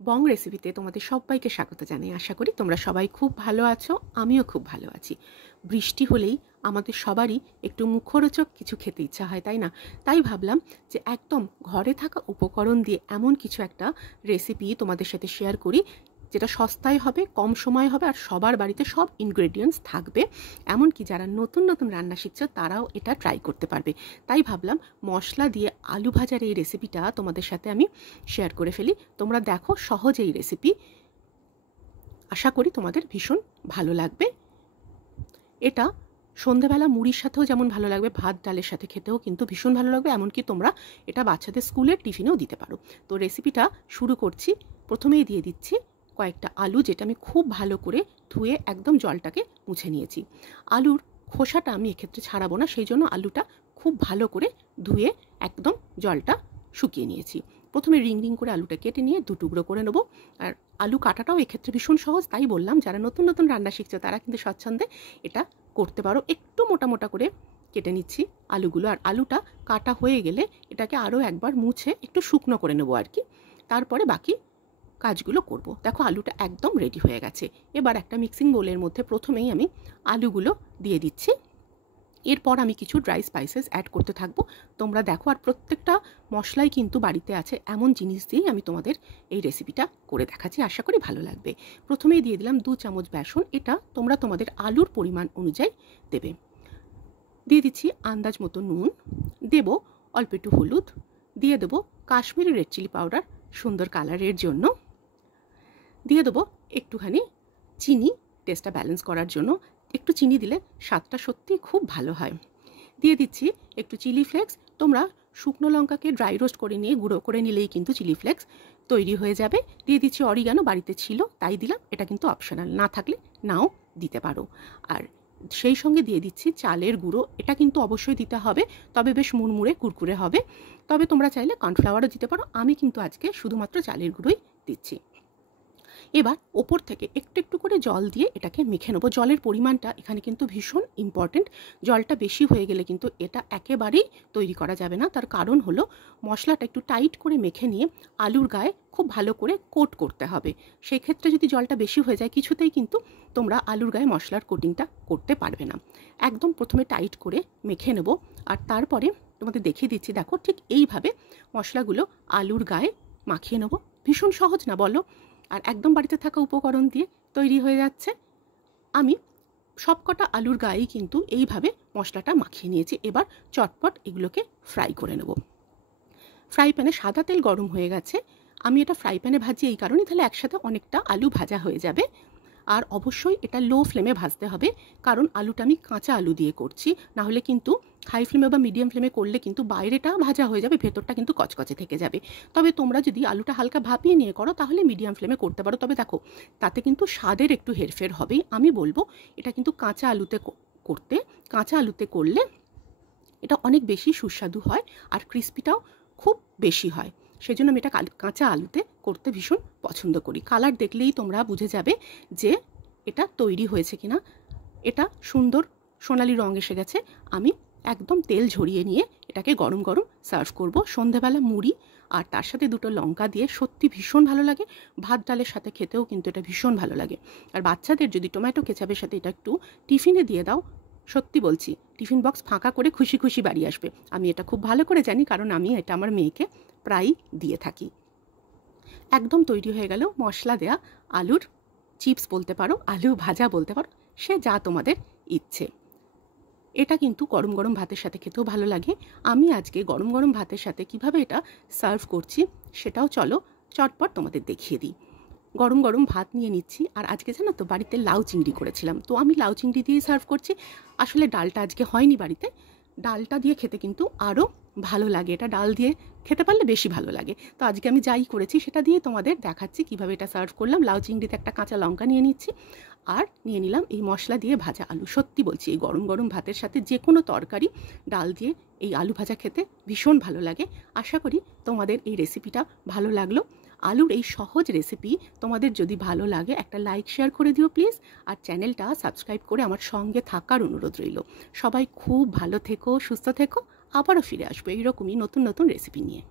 বং রেসিপিতে তোমাদের সবাইকে স্বাগত জানাই। আশা করি তোমরা সবাই খুব ভালো আছো, আমিও খুব ভালো আছি। বৃষ্টি হলেই আমাদের সবারই একটু মুখরোচক কিছু খেতে ইচ্ছা হয়, তাই না? তাই ভাবলাম যে একদম ঘরে থাকা উপকরণ দিয়ে এমন কিছু একটা রেসিপি তোমাদের সাথে শেয়ার করি, যেটা সস্তায় হবে, কম সময় হবে, আর সবার বাড়িতে সব ইনগ্রেডিয়েন্টস থাকবে। এমনকি যারা নতুন নতুন রান্না শিখছো তারাও এটা ট্রাই করতে পারবে। তাই ভাবলাম মশলা দিয়ে আলু ভাজার এই রেসিপিটা তোমাদের সাথে আমি শেয়ার করে ফেলি। তোমরা দেখো সহজ এই রেসিপি, আশা করি তোমাদের ভীষণ ভালো লাগবে। এটা সন্ধেবেলা মুড়ির সাথেও যেমন ভালো লাগবে, ভাত ডালের সাথে খেতেও কিন্তু ভীষণ ভালো লাগবে। এমনকি তোমরা এটা বাচ্চাদের স্কুলের টিফিনেও দিতে পারো। তো রেসিপিটা শুরু করছি। প্রথমেই দিয়ে দিচ্ছি কয়েকটা আলু, যেটা আমি খুব ভালো করে ধুয়ে একদম জলটাকে মুছে নিয়েছি। আলুর খোসাটা আমি এক্ষেত্রে ছাড়াবো না, সেই জন্য আলুটা খুব ভালো করে ধুয়ে একদম জলটা শুকিয়ে নিয়েছি। প্রথমে রিং রিং করে আলুটা কেটে নিয়ে দু টুকরো করে নেবো। আর আলু কাটাটাও এক্ষেত্রে ভীষণ সহজ, তাই বললাম যারা নতুন নতুন রান্না শিখছে তারা কিন্তু স্বচ্ছন্দে এটা করতে পারো। একটু মোটা মোটা করে কেটে নিচ্ছি আলুগুলো। আর আলুটা কাটা হয়ে গেলে এটাকে আরও একবার মুছে একটু শুকনো করে নেবো আর কি, তারপরে বাকি কাজগুলো করব। দেখো আলুটা একদম রেডি হয়ে গেছে। এবার একটা মিক্সিং বোলের মধ্যে প্রথমেই আমি আলুগুলো দিয়ে দিচ্ছি। এরপর আমি কিছু ড্রাই স্পাইসেস অ্যাড করতে থাকবো। তোমরা দেখো, আর প্রত্যেকটা মশলাই কিন্তু বাড়িতে আছে, এমন জিনিস দিয়েই আমি তোমাদের এই রেসিপিটা করে দেখাচ্ছি। আশা করি ভালো লাগবে। প্রথমেই দিয়ে দিলাম 2 চামচ বেসন, এটা তোমরা তোমাদের আলুর পরিমাণ অনুযায়ী দেবে। দিয়ে দিচ্ছি আন্দাজ মতো নুন, দেব অল্প একটু হলুদ, দিয়ে দেবো কাশ্মীরি রেড চিলি পাউডার সুন্দর কালারের জন্য, দিয়ে দেবো একটুখানি চিনি টেস্টটা ব্যালেন্স করার জন্য। একটু চিনি দিলে স্বাদটা সত্যি খুব ভালো হয়। দিয়ে দিচ্ছি একটু চিলি ফ্লেক্স। তোমরা শুকনো লঙ্কাকে ড্রাই রোস্ট করে নিয়ে গুঁড়ো করে নিলেই কিন্তু চিলি ফ্লেক্স তৈরি হয়ে যাবে। দিয়ে দিচ্ছি অরিগানো, বাড়িতে ছিল তাই দিলাম, এটা কিন্তু অপশনাল, না থাকলে নাও দিতে পারো। আর সেই সঙ্গে দিয়ে দিচ্ছি চালের গুঁড়ো, এটা কিন্তু অবশ্যই দিতে হবে, তবে বেশ মুড়মুড়ে কুরকুরে হবে। তবে তোমরা চাইলে কর্নফ্লাওয়ারও দিতে পারো, আমি কিন্তু আজকে শুধুমাত্র চালের গুঁড়োই দিচ্ছি। এবার ওপর থেকে একটু একটু করে জল দিয়ে এটাকে মেখে নেবো। জলের পরিমাণটা এখানে কিন্তু ভীষণ ইম্পর্টেন্ট। জলটা বেশি হয়ে গেলে কিন্তু এটা একেবারেই তৈরি করা যাবে না। তার কারণ হলো মশলাটা একটু টাইট করে মেখে নিয়ে আলুর গায়ে খুব ভালো করে কোট করতে হবে। সেই ক্ষেত্রে যদি জলটা বেশি হয়ে যায়, কিছুতেই কিন্তু তোমরা আলুর গায়ে মশলার কোটিংটা করতে পারবে না। একদম প্রথমে টাইট করে মেখে নেব, আর তারপরে তোমাদের দেখিয়ে দিচ্ছি। দেখো ঠিক এইভাবে মশলাগুলো আলুর গায়ে মাখিয়ে নেব। ভীষণ সহজ না বলো? আর একদম বাড়িতে থাকা উপকরণ দিয়ে তৈরি হয়ে যাচ্ছে। আমি সবকটা আলুর গায়েই কিন্তু এইভাবে মশলাটা মাখিয়ে নিয়েছি। এবার চটপট এগুলোকে ফ্রাই করে নেব। ফ্রাই প্যানে সাদা তেল গরম হয়ে গেছে। আমি এটা ফ্রাই প্যানে ভাজি এই কারণে, তাহলে একসাথে অনেকটা আলু ভাজা হয়ে যাবে। আর অবশ্যই এটা লো ফ্লেমে ভাজতে হবে, কারণ আলুটা আমি কাঁচা আলু দিয়ে করছি। না হলে কিন্তু হাই ফ্লেমে বা মিডিয়াম ফ্লেমে করলে কিন্তু বাইরেটা ভাজা হয়ে যাবে, ভেতরটা কিন্তু কচকচে থেকে যাবে। তবে তোমরা যদি আলুটা হালকা ভাপিয়ে নিয়ে করো তাহলে মিডিয়াম ফ্লেমে করতে পারো। তবে দেখো তাতে কিন্তু স্বাদের একটু হেরফের হবেই। আমি বলবো এটা কিন্তু কাঁচা আলুতে করলে এটা অনেক বেশি সুস্বাদু হয়, আর ক্রিস্পিটাও খুব বেশি হয়। সেজন্য আমি এটা কাঁচা আলুতে করতে ভীষণ পছন্দ করি। কালার দেখলেই তোমরা বুঝে যাবে যে এটা তৈরি হয়েছে কিনা। এটা সুন্দর সোনালি রং এসে গেছে। আমি একদম তেল ঝরিয়ে নিয়ে এটাকে গরম গরম সার্ভ করব। সন্ধেবেলা মুড়ি আর তার সাথে 2টো লঙ্কা দিয়ে সত্যি ভীষণ ভালো লাগে। ভাত ডালের সাথে খেতেও কিন্তু এটা ভীষণ ভালো লাগে। আর বাচ্চাদের যদি টমেটো কেচাপের সাথে এটা একটু টিফিনে দিয়ে দাও, সত্যি বলছি টিফিন বক্স ফাঁকা করে খুশি খুশি বাড়ি আসবে। আমি এটা খুব ভালো করে জানি, কারণ আমি এটা আমার মেয়েকে প্রায়ই দিয়ে থাকি। একদম তৈরি হয়ে গেল মশলা দেয়া আলুর চিপস বলতে পারো, আলু ভাজা বলতে পারো, সে যা তোমাদের ইচ্ছে। এটা কিন্তু গরম গরম ভাতের সাথে খেতেও ভালো লাগে। আমি আজকে গরম গরম ভাতের সাথে কিভাবে এটা সার্ভ করছি সেটাও চলো চটপট তোমাদের দেখিয়ে দিই। গরম গরম ভাত নিয়ে নিচ্ছি। আর আজকে জানো তো বাড়িতে লাউ চিংড়ি করেছিলাম, তো আমি লাউ চিংড়ি দিয়েই সার্ভ করছি। আসলে ডালটা আজকে হয়নি বাড়িতে, ডালটা দিয়ে খেতে কিন্তু আরও ভালো লাগে। এটা ডাল দিয়ে খেতে পারলে বেশি ভালো লাগে। তো আজকে আমি যাই করেছি সেটা দিয়ে তোমাদের দেখাচ্ছি কিভাবে এটা সার্ভ করলাম। লাউ চিংড়িতে একটা কাঁচা লঙ্কা নিয়ে নিচ্ছি, আর নিয়ে নিলাম এই মশলা দিয়ে ভাজা আলু। সত্যি বলছি এই গরম গরম ভাতের সাথে যে কোনো তরকারি ডাল দিয়ে এই আলু ভাজা খেতে ভীষণ ভালো লাগে। আশা করি তোমাদের এই রেসিপিটা ভালো লাগলো। আলুর এই সহজ রেসিপি তোমাদের যদি ভালো লাগে একটা লাইক শেয়ার করে দিও প্লিজ, আর চ্যানেলটা সাবস্ক্রাইব করে আমার সঙ্গে থাকার অনুরোধ রইল। সবাই খুব ভালো থেকো, সুস্থ থেকো। আবারও ফিরে আসবো এইরকমই নতুন নতুন রেসিপি নিয়ে।